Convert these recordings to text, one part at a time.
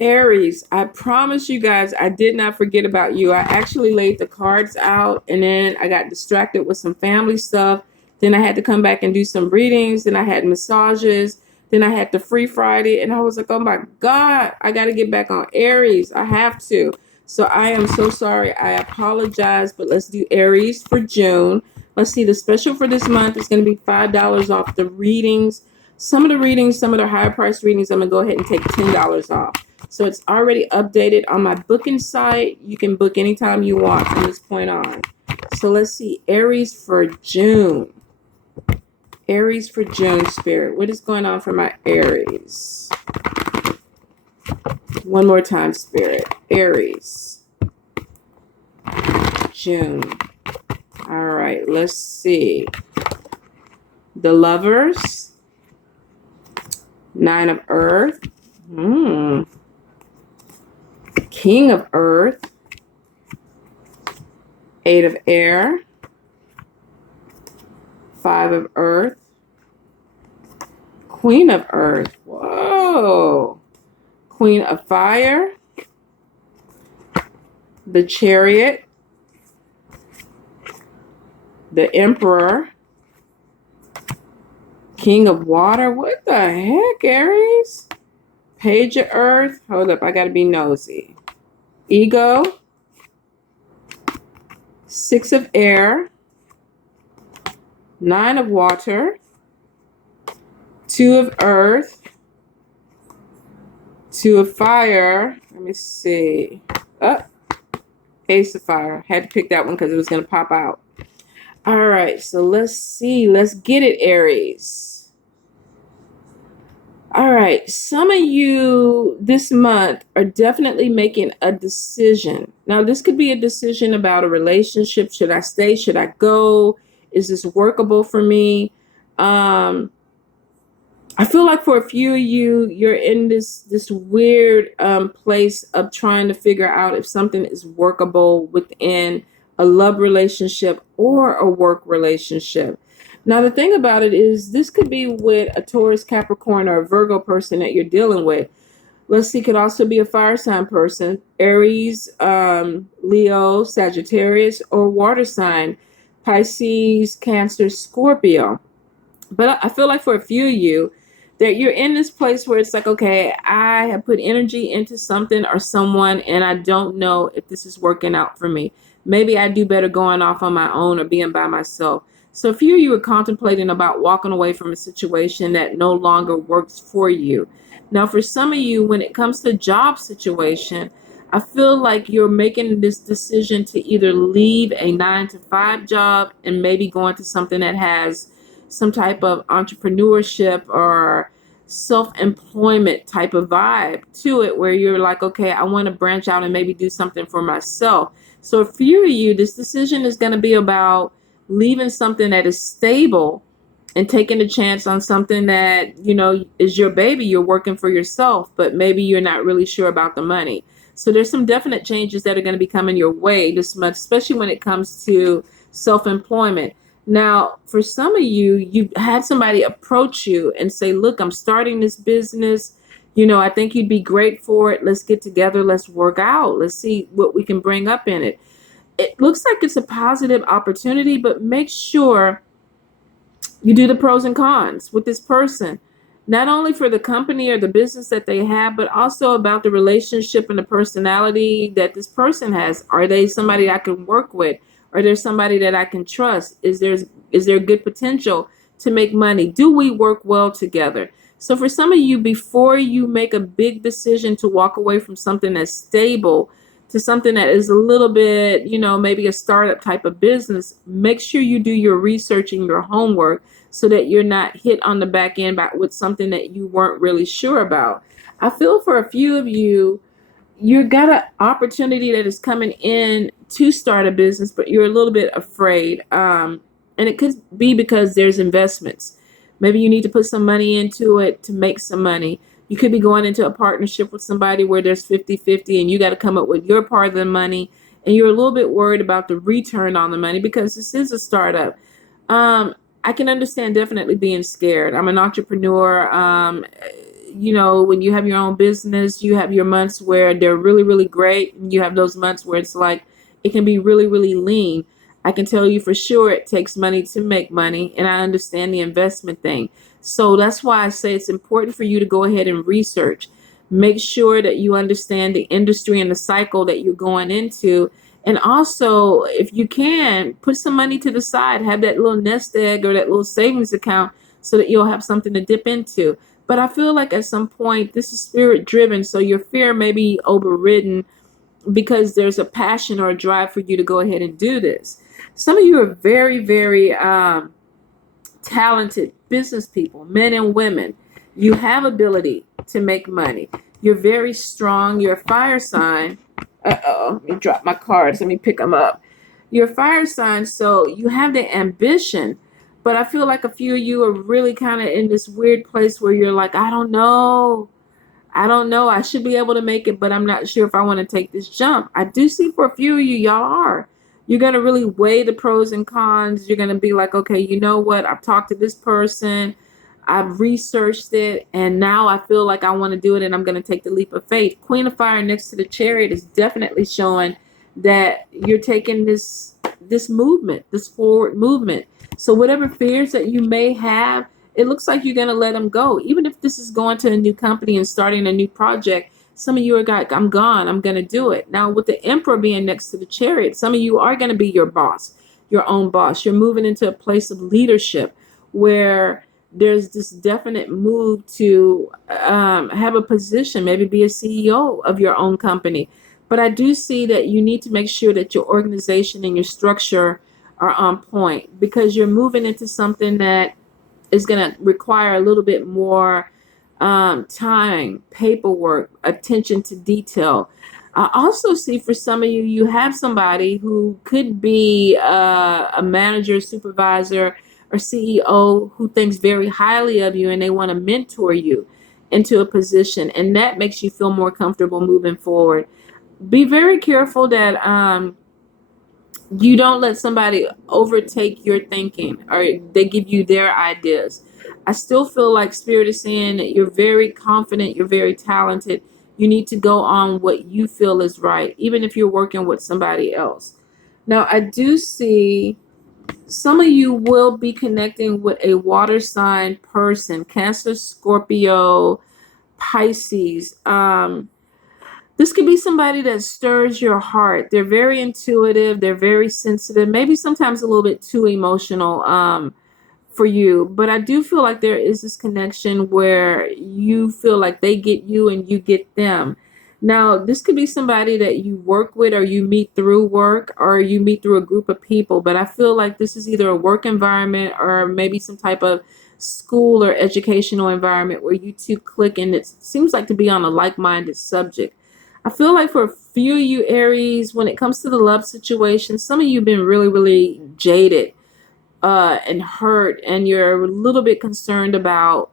Aries, I promise you guys, I did not forget about you. I actually laid the cards out and then I got distracted with some family stuff. Then I had to come back and do some readings. Then I had massages. Then I had the free Friday. And I was like, oh my God, I got to get back on Aries. I have to. So I am so sorry. I apologize, but let's do Aries for June. Let's see, the special for this month is going to be $5 off the readings. Some of the readings, some of the higher price readings, I'm going to go ahead and take $10 off. So it's already updated on my booking site. You can book anytime you want from this point on. So let's see, Aries for June. Aries for June, Spirit. What is going on for my Aries? One more time, Spirit. Aries. June. All right, let's see. The Lovers. Nine of Earth. King of Earth. Eight of Air. Five of Earth. Queen of Earth. Whoa. Queen of Fire. The Chariot. The Emperor. King of Water. What the heck, Aries? Page of Earth. Hold up, I gotta be nosy. Ego. Six of Air. Nine of Water. Two of Earth. Two of Fire. Let me see. Ace of Fire. Had to pick that one because it was going to pop out. All right, so let's see. Let's get it, Aries. All right, some of you this month are definitely making a decision. Now, this could be a decision about a relationship. Should I stay? Should I go? Is this workable for me? I feel like for a few of you, you're in this weird place of trying to figure out if something is workable within a love relationship or a work relationship. Now, the thing about it is this could be with a Taurus, Capricorn, or a Virgo person that you're dealing with. Let's see, could also be a fire sign person, Aries, Leo, Sagittarius, or water sign, Pisces, Cancer, Scorpio. But I feel like for a few of you, that you're in this place where it's like, okay, I have put energy into something or someone, and I don't know if this is working out for me. Maybe I do better going off on my own or being by myself. So a few of you are contemplating about walking away from a situation that no longer works for you. Now, for some of you, when it comes to job situation, I feel like you're making this decision to either leave a 9-to-5 job and maybe go into something that has some type of entrepreneurship or self-employment type of vibe to it, where you're like, okay, I want to branch out and maybe do something for myself. So for you, this decision is going to be about leaving something that is stable and taking a chance on something that, is your baby. You're working for yourself, but maybe you're not really sure about the money. So there's some definite changes that are going to be coming your way this month, especially when it comes to self-employment. Now, for some of you, you've had somebody approach you and say, look, I'm starting this business. I think you'd be great for it. Let's get together. Let's work out. Let's see what we can bring up in it. It looks like it's a positive opportunity, but make sure you do the pros and cons with this person, not only for the company or the business that they have, but also about the relationship and the personality that this person has. Are they somebody I can work with? Are there somebody that I can trust? Is there good potential to make money? Do we work well together? So for some of you, before you make a big decision to walk away from something that's stable to something that is a little bit, maybe a startup type of business, make sure you do your research and your homework so that you're not hit on the back end with something that you weren't really sure about. I feel for a few of you, you got an opportunity that is coming in to start a business, but you're a little bit afraid. And it could be because there's investments. Maybe you need to put some money into it to make some money. You could be going into a partnership with somebody where there's 50-50 and you got to come up with your part of the money. And you're a little bit worried about the return on the money because this is a startup. I can understand definitely being scared. I'm an entrepreneur. when you have your own business, you have your months where they're really, really great, and you have those months where it's like it can be really, really lean. I can tell you for sure it takes money to make money, and I understand the investment thing. So that's why I say it's important for you to go ahead and research. Make sure that you understand the industry and the cycle that you're going into. And also, if you can, put some money to the side, have that little nest egg or that little savings account so that you'll have something to dip into. But I feel like at some point, this is spirit driven. So your fear may be overridden because there's a passion or a drive for you to go ahead and do this. Some of you are very, very talented business people, men and women. You have ability to make money. You're very strong. You're a fire sign. Uh-oh, let me drop my cards. Let me pick them up. You're a fire sign, so you have the ambition. But I feel like a few of you are really kind of in this weird place where you're like, I don't know. I don't know. I should be able to make it, but I'm not sure if I want to take this jump. I do see for a few of you, y'all are. You're going to really weigh the pros and cons. You're going to be like, okay, you know what? I've talked to this person. I've researched it, and now I feel like I want to do it, and I'm going to take the leap of faith. Queen of Fire next to the Chariot is definitely showing that you're taking this movement, this forward movement. So whatever fears that you may have, it looks like you're going to let them go. Even if this is going to a new company and starting a new project, some of you are like, I'm gone, I'm going to do it. Now, with the Emperor being next to the Chariot, some of you are going to be your boss, your own boss. You're moving into a place of leadership where there's this definite move to have a position, maybe be a CEO of your own company. But I do see that you need to make sure that your organization and your structure are on point, because you're moving into something that is going to require a little bit more time, paperwork, attention to detail. I also see for some of you, you have somebody who could be a manager, supervisor, or CEO who thinks very highly of you, and they want to mentor you into a position, and that makes you feel more comfortable moving forward. Be very careful that you don't let somebody overtake your thinking or they give you their ideas. I still feel like Spirit is saying that you're very confident, you're very talented. You need to go on what you feel is right, even if you're working with somebody else. Now, I do see some of you will be connecting with a water sign person, Cancer, Scorpio, Pisces. This could be somebody that stirs your heart. They're very intuitive. They're very sensitive, maybe sometimes a little bit too emotional for you. But I do feel like there is this connection where you feel like they get you and you get them. Now, this could be somebody that you work with or you meet through work or you meet through a group of people. But I feel like this is either a work environment or maybe some type of school or educational environment where you two click, and it seems like to be on a like-minded subject. I feel like for a few of you Aries, when it comes to the love situation, some of you have been really, really jaded and hurt, and you're a little bit concerned about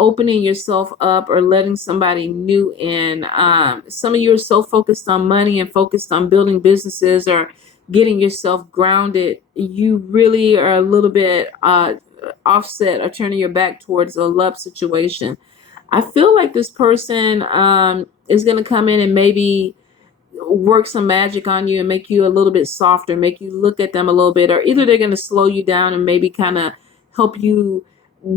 opening yourself up or letting somebody new in. Some of you are so focused on money and focused on building businesses or getting yourself grounded. You really are a little bit offset or turning your back towards a love situation. I feel like this person is going to come in and maybe work some magic on you and make you a little bit softer, make you look at them a little bit, or either they're going to slow you down and maybe kind of help you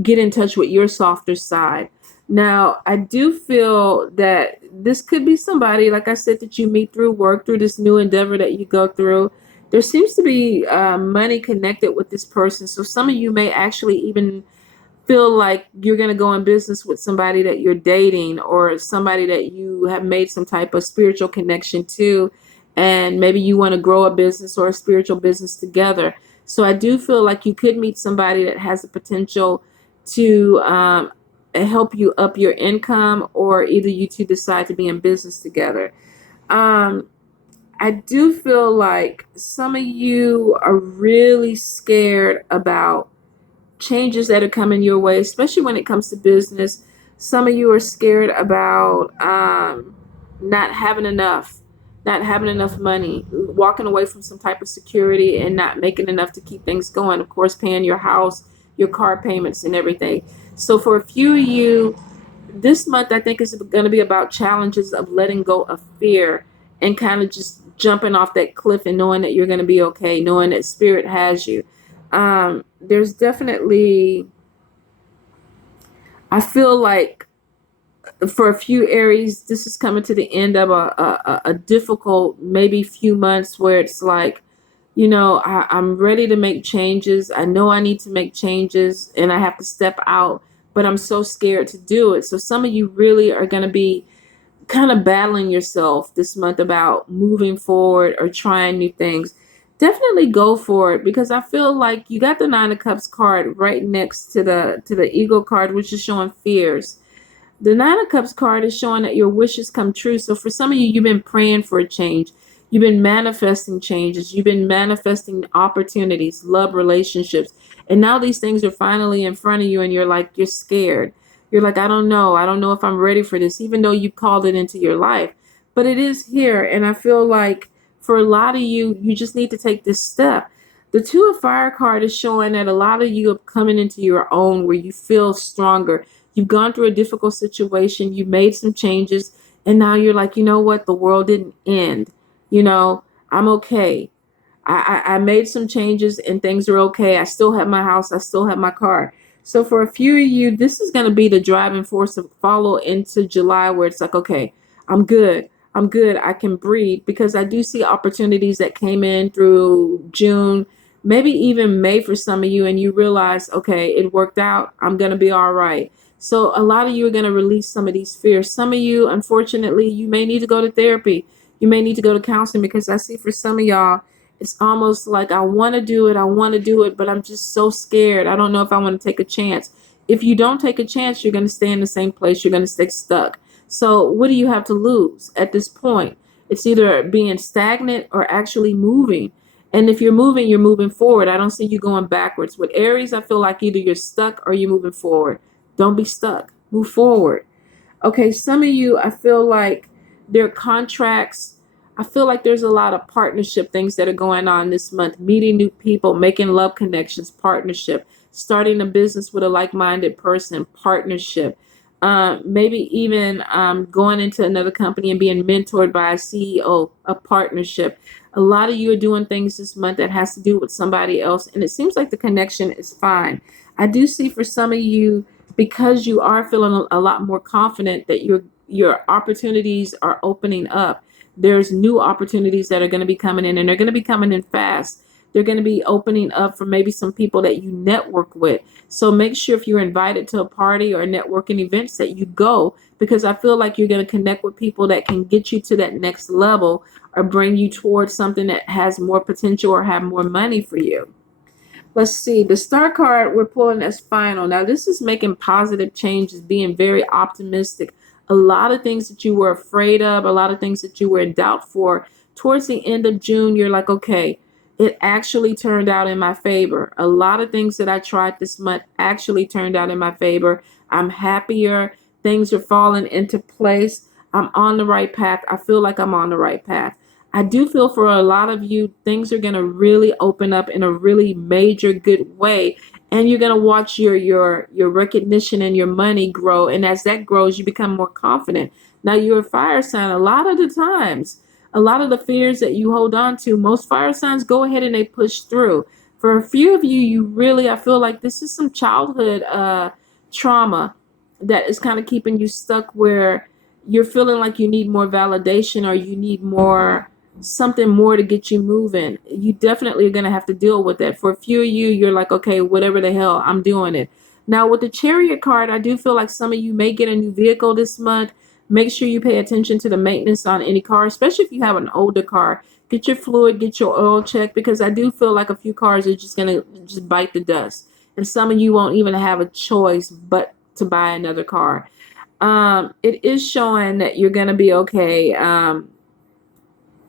get in touch with your softer side. Now, I do feel that this could be somebody, like I said, that you meet through work, through this new endeavor that you go through. There seems to be money connected with this person. So some of you may actually even feel like you're going to go in business with somebody that you're dating or somebody that you have made some type of spiritual connection to, and maybe you want to grow a business or a spiritual business together. So I do feel like you could meet somebody that has the potential to help you up your income, or either you two decide to be in business together. I do feel like some of you are really scared about changes that are coming your way, especially when it comes to business. Some of you are scared about not having enough, not having enough money, walking away from some type of security and not making enough to keep things going. Of course, paying your house, your car payments and everything. So for a few of you, This month I think is going to be about challenges of letting go of fear and kind of just jumping off that cliff and knowing that you're going to be okay, knowing that spirit has you. There's definitely, I feel like for a few Aries, this is coming to the end of a difficult, maybe few months where it's like, I'm ready to make changes. I know I need to make changes and I have to step out, but I'm so scared to do it. So some of you really are going to be kind of battling yourself this month about moving forward or trying new things. Definitely go for it, because I feel like you got the Nine of Cups card right next to the Eagle card, which is showing fears. The Nine of Cups card is showing that your wishes come true. So for some of you, you've been praying for a change. You've been manifesting changes. You've been manifesting opportunities, love, relationships. And now these things are finally in front of you and you're scared. You're like, I don't know. I don't know if I'm ready for this, even though you called it into your life. But it is here. And I feel like for a lot of you, you just need to take this step. The Two of Fire card is showing that a lot of you are coming into your own, where you feel stronger. You've gone through a difficult situation. You made some changes. And now you're like, you know what? The world didn't end. I'm okay. I made some changes and things are okay. I still have my house. I still have my car. So for a few of you, this is going to be the driving force of follow into July, where it's like, okay, I'm good. I'm good. I can breathe, because I do see opportunities that came in through June, maybe even May for some of you, and you realize, okay, it worked out. I'm going to be all right. So a lot of you are going to release some of these fears. Some of you, unfortunately, you may need to go to therapy. You may need to go to counseling, because I see for some of y'all, it's almost like I want to do it, but I'm just so scared. I don't know if I want to take a chance. If you don't take a chance, you're going to stay in the same place. You're going to stay stuck. So what do you have to lose at this point? It's either being stagnant or actually moving. And if you're moving forward. I don't see you going backwards. With Aries, I feel like either you're stuck or you're moving forward. Don't be stuck. Move forward. Okay, some of you, I feel like there are contracts. I feel like there's a lot of partnership things that are going on this month. Meeting new people, making love connections, partnership, starting a business with a like-minded person, partnership. Maybe even going into another company and being mentored by a CEO, a partnership. A lot of you are doing things this month that has to do with somebody else, and it seems like the connection is fine. I do see for some of you, because you are feeling a lot more confident that your opportunities are opening up. There's new opportunities that are going to be coming in, and they're going to be coming in fast. They're going to be opening up for maybe some people that you network with. So make sure if you're invited to a party or networking events that you go, because I feel like you're going to connect with people that can get you to that next level or bring you towards something that has more potential or have more money for you. Let's see, the star card we're pulling as final. Now, this is making positive changes, being very optimistic. A lot of things that you were afraid of, a lot of things that you were in doubt for. Towards the end of June, you're like, okay, it actually turned out in my favor. A lot of things that I tried this month actually turned out in my favor. I'm happier. Things are falling into place. I'm on the right path. I feel like I'm on the right path. I do feel for a lot of you, things are going to really open up in a really major good way. And you're going to watch your recognition and your money grow. And as that grows, you become more confident. Now, you're a fire sign. A lot of the times, a lot of the fears that you hold on to, most fire signs go ahead and they push through. For a few of you, you really, I feel like this is some childhood trauma that is kind of keeping you stuck, where you're feeling like you need more validation or you need more, something more to get you moving. You definitely are going to have to deal with that. For a few of you, you're like, okay, whatever the hell, I'm doing it. Now, with the Chariot card, I do feel like some of you may get a new vehicle this month. Make sure you pay attention to the maintenance on any car, especially if you have an older car. Get your fluid, get your oil checked, because I do feel like a few cars are just going to just bite the dust. And some of you won't even have a choice but to buy another car. It is showing that you're going to be okay.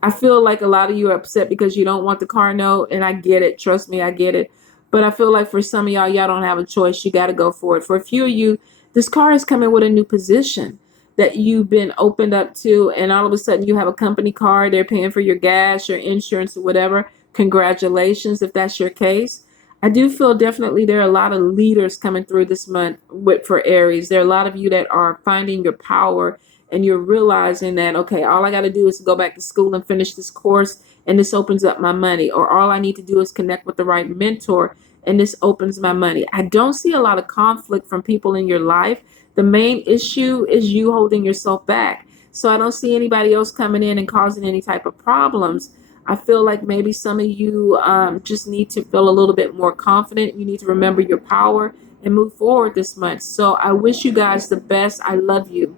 I feel like a lot of you are upset because you don't want the car note, and I get it. Trust me, I get it. But I feel like for some of y'all don't have a choice. You got to go for it. For a few of you, this car is coming with a new position that you've been opened up to, and all of a sudden you have a company car. They're paying for your gas, your insurance, or whatever. Congratulations if that's your case. I do feel definitely there are a lot of leaders coming through this month with for Aries. There are a lot of you that are finding your power and you're realizing that, okay, all I got to do is go back to school and finish this course and this opens up my money. Or all I need to do is connect with the right mentor and this opens my money. I don't see a lot of conflict from people in your life. The main issue is you holding yourself back. So I don't see anybody else coming in and causing any type of problems. I feel like maybe some of you just need to feel a little bit more confident. You need to remember your power and move forward this month. So I wish you guys the best. I love you.